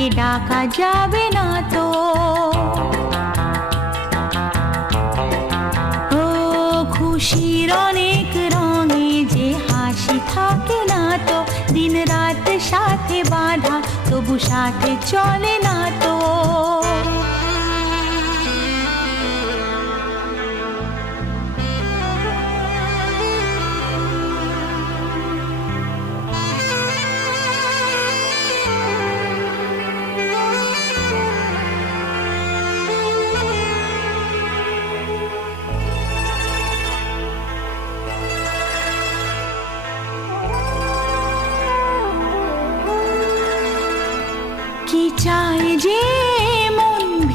তাকে ডাকা যাবে না তো। ও খুশির অনেক রঙে যে হাসি থাকে না তো, দিন রাত সাথে বাঁধা তবু সাথে চলে না তো।